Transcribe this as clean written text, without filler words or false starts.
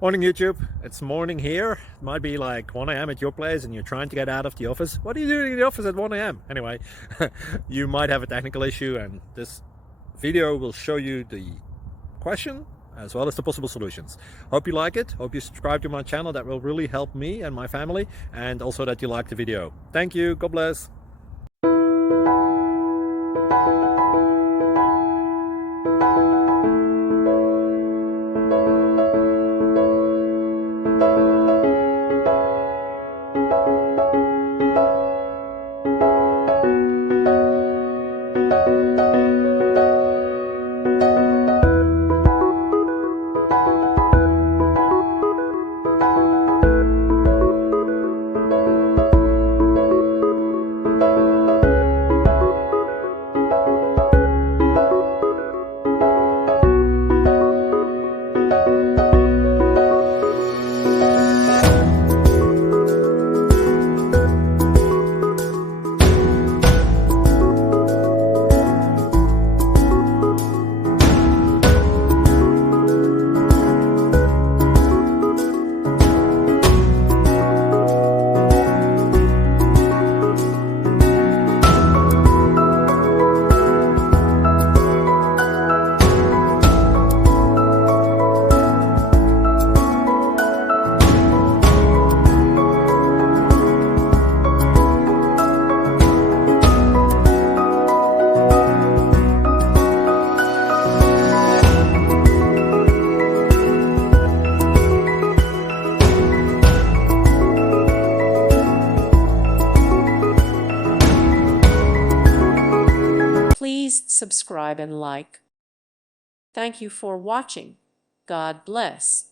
Morning YouTube, it's morning here. It might be like 1 a.m. at your place and you're trying to get out of the office. What are you doing in the office at 1 a.m.? Anyway, you might have a technical issue and this video will show you the question as well as the possible solutions. Hope you like it, hope you subscribe to my channel. That will really help me and my family, and also that you like the video. Thank you, God bless. Please subscribe and like. Thank you for watching. God bless.